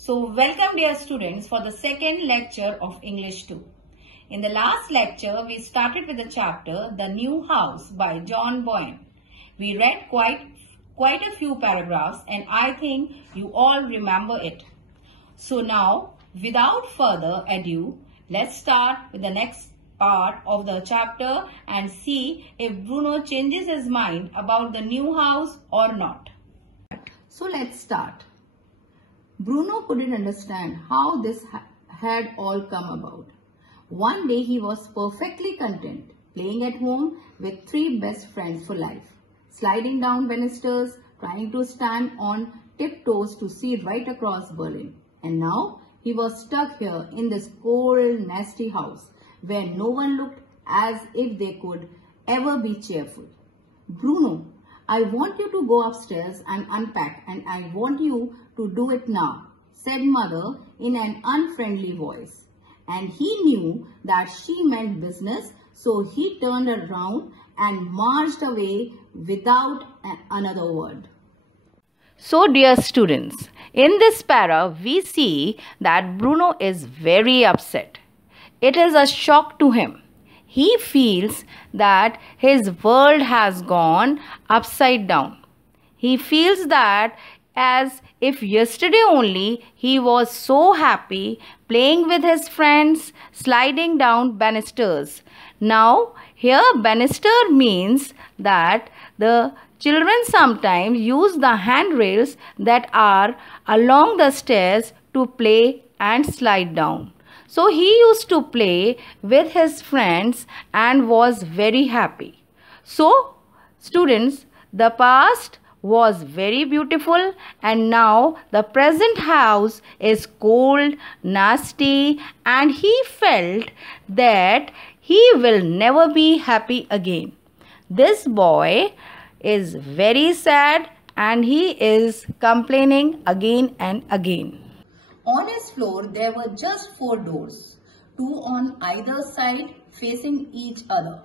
So welcome dear students for the second lecture of English 2. In the last lecture, we started with the chapter The New House by John Boyne. We read quite a few paragraphs and I think you all remember it. So now, without further ado, let's start with the next part of the chapter and see if Bruno changes his mind about the new house or not. So let's start. Bruno couldn't understand how this had all come about. One day he was perfectly content, playing at home with three best friends for life, sliding down banisters, trying to stand on tiptoes to see right across Berlin. And now he was stuck here in this cold, nasty house where no one looked as if they could ever be cheerful. Bruno, I want you to go upstairs and unpack, and I want you to do it now, said Mother in an unfriendly voice. And he knew that she meant business, so he turned around and marched away without another word. So dear students, in this para we see that Bruno is very upset. It is a shock to him. He feels that his world has gone upside down. He feels that as if yesterday only he was so happy playing with his friends, sliding down banisters. Now here banister means that the children sometimes use the handrails that are along the stairs to play and slide down. So he used to play with his friends and was very happy. So students, the past was very beautiful and now the present house is cold, nasty, and he felt that he will never be happy again. This boy is very sad and he is complaining again and again. On his floor, there were just 4 doors, 2 on either side facing each other.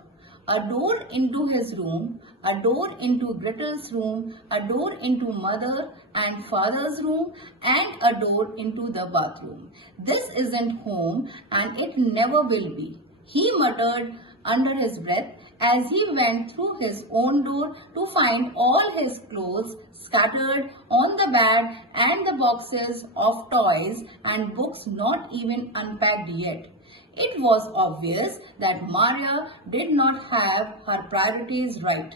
A door into his room, a door into Gretel's room, a door into Mother and Father's room, and a door into the bathroom. This isn't home and it never will be, he muttered under his breath as he went through his own door to find all his clothes scattered on the bed and the boxes of toys and books not even unpacked yet. It was obvious that Manya did not have her priorities right.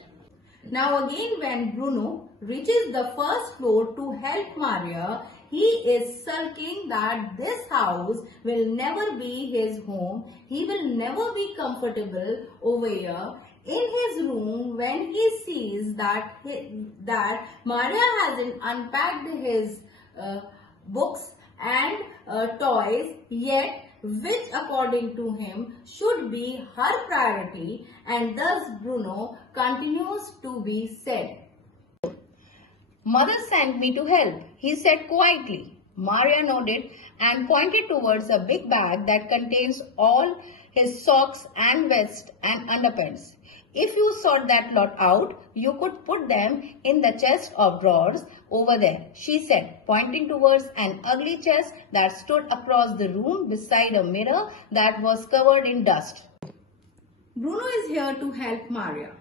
Now again when Bruno reaches the first floor to help Manya, he is sulking that this house will never be his home. He will never be comfortable over here in his room when he sees that Manya hasn't unpacked his books and toys yet, which according to him should be her priority, and thus Bruno continues to be sad. Mother sent me to help, he said quietly. Manya nodded and pointed towards a big bag that contains all his socks and vest and underpants. If you sort that lot out, you could put them in the chest of drawers over there, she said, pointing towards an ugly chest that stood across the room beside a mirror that was covered in dust. Bruno is here to help Manya,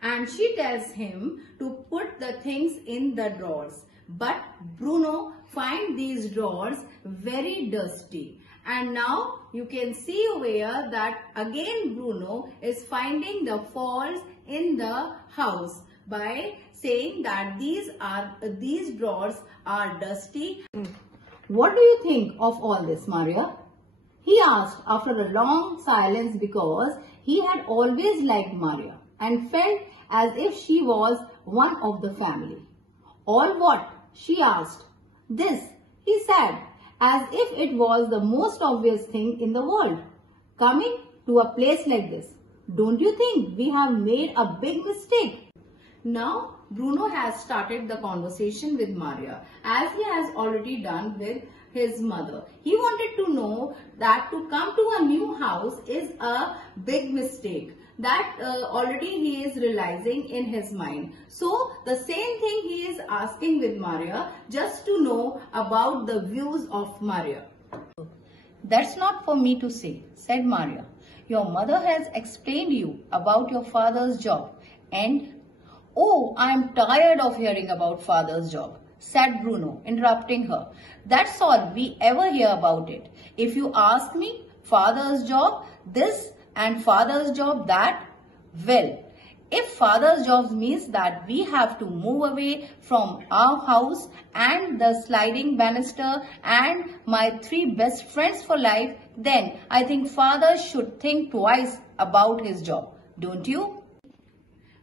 and she tells him to put the things in the drawers. But Bruno finds these drawers very dusty. And now you can see over here that again Bruno is finding the faults in the house by saying that these drawers are dusty. What do you think of all this, Manya? He asked after a long silence because he had always liked Manya and felt as if she was one of the family. All what? She asked. This, he said, as if it was the most obvious thing in the world. Coming to a place like this, don't you think we have made a big mistake? Now, Bruno has started the conversation with Manya, as he has already done with his mother. He wanted to know that to come to a new house is a big mistake. that already he is realizing in his mind. So the same thing he is asking with Maria, just to know about the views of Maria. That's not for me to say, said Maria. Your mother has explained you about your father's job and... Oh, I am tired of hearing about father's job, said Bruno, interrupting her. That's all we ever hear about it. If you ask me, father's job this and father's job that, well, if father's job means that we have to move away from our house and the sliding banister and my 3 best friends for life, then I think father should think twice about his job, don't you?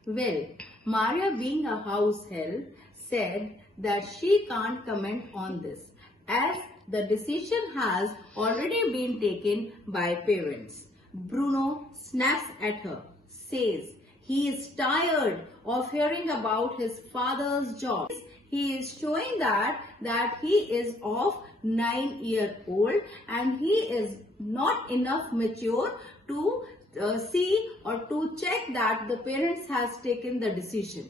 Well, Maria, being a house help, said that she can't comment on this as the decision has already been taken by parents. Bruno snaps at her, says he is tired of hearing about his father's job. He is showing that he is of 9-year-old and he is not enough mature to see or to check that the parents has taken the decision.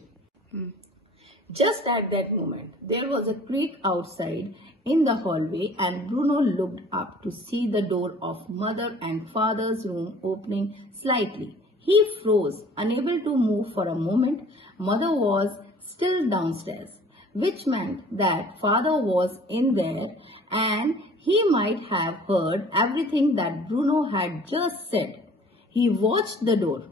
Just at that moment, there was a creak outside in the hallway and Bruno looked up to see the door of mother and father's room opening slightly. He froze, unable to move for a moment. Mother was still downstairs, which meant that father was in there and he might have heard everything that Bruno had just said. He watched the door,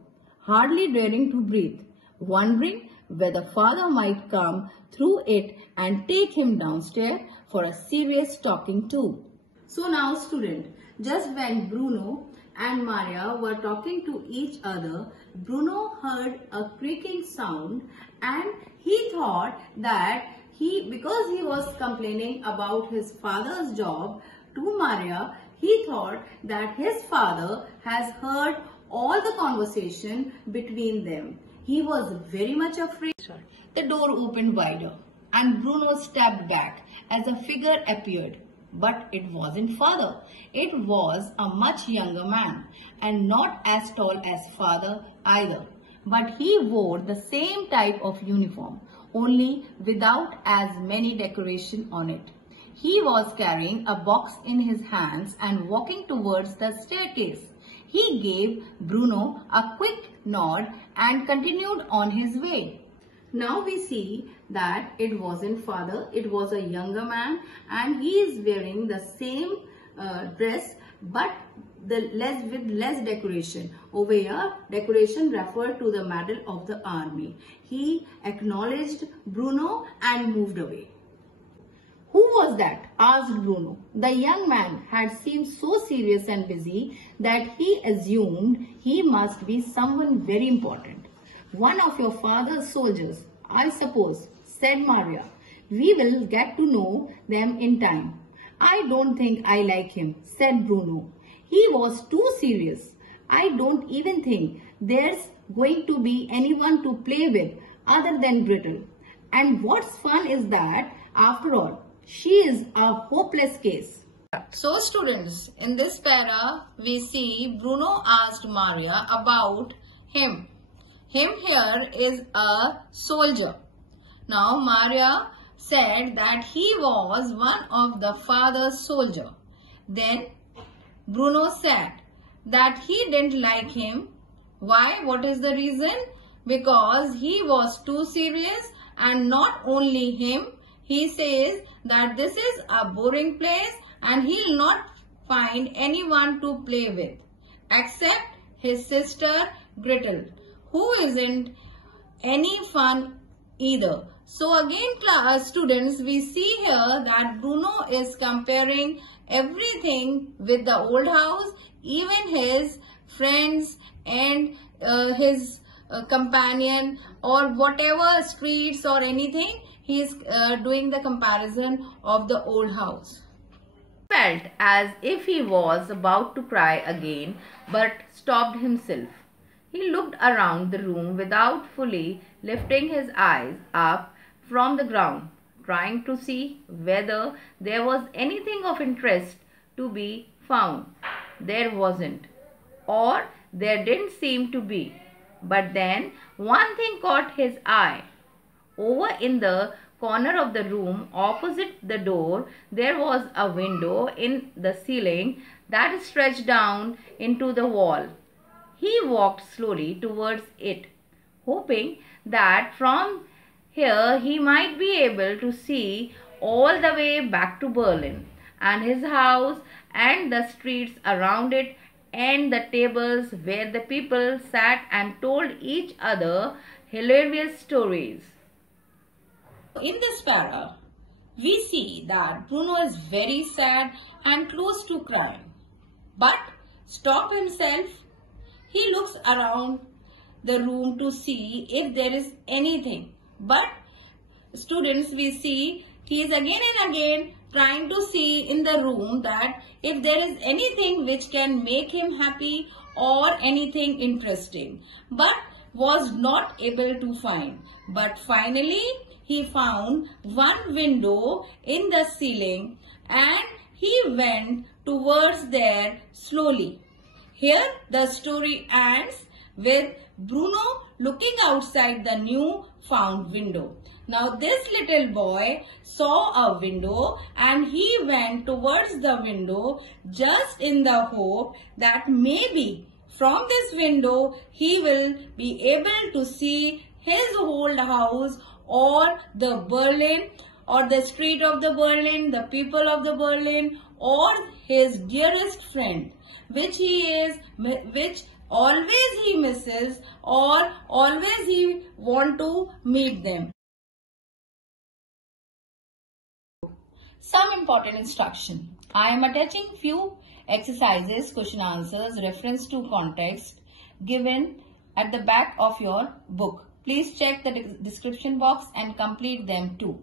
hardly daring to breathe, wondering whether father might come through it and take him downstairs for a serious talking to. So now student, just when Bruno and Manya were talking to each other, Bruno heard a creaking sound and he thought that because he was complaining about his father's job to Manya, he thought that his father has heard all the conversation between them. He was very much afraid. The door opened wider and Bruno stepped back as a figure appeared. But it wasn't father. It was a much younger man and not as tall as father either. But he wore the same type of uniform, only without as many decoration on it. He was carrying a box in his hands and walking towards the staircase. He gave Bruno a quick nod and continued on his way. Now we see that it wasn't father, it was a younger man and he is wearing the same dress but with less decoration. Over here, decoration referred to the medal of the army. He acknowledged Bruno and moved away. Who was that? Asked Bruno. The young man had seemed so serious and busy that he assumed he must be someone very important. One of your father's soldiers, I suppose, said Maria. We will get to know them in time. I don't think I like him, said Bruno. He was too serious. I don't even think there's going to be anyone to play with other than Brittle. And what's fun is that, after all, she is a hopeless case. So students, in this para, we see Bruno asked Maria about him. Him here is a soldier. Now Maria said that he was one of the father's soldier. Then Bruno said that he didn't like him. Why? What is the reason? Because he was too serious, and not only him, he says that this is a boring place and he'll not find anyone to play with except his sister Gretel, who isn't any fun either. So again, students, we see here that Bruno is comparing everything with the old house, even his friends and his companion or whatever streets or anything. He is doing the comparison of the old house. He felt as if he was about to cry again, but stopped himself. He looked around the room without fully lifting his eyes up from the ground, trying to see whether there was anything of interest to be found. There wasn't, or there didn't seem to be. But then one thing caught his eye. Over in the corner of the room opposite the door, there was a window in the ceiling that stretched down into the wall. He walked slowly towards it, hoping that from here he might be able to see all the way back to Berlin and his house and the streets around it and the tables where the people sat and told each other hilarious stories. In this para, we see that Bruno is very sad and close to crying. But stop himself. He looks around the room to see if there is anything. But students, we see he is again and again trying to see in the room that if there is anything which can make him happy or anything interesting, but was not able to find. But finally he found one window in the ceiling and he went towards there slowly. Here the story ends with Bruno looking outside the new found window. Now this little boy saw a window and he went towards the window just in the hope that maybe from this window he will be able to see his old house or the Berlin or the street of the Berlin, the people of the Berlin, or his dearest friend, which always he misses or always he want to meet them. Some important instruction. I am attaching few exercises, question answers, reference to context given at the back of your book. Please check the description box and complete them too.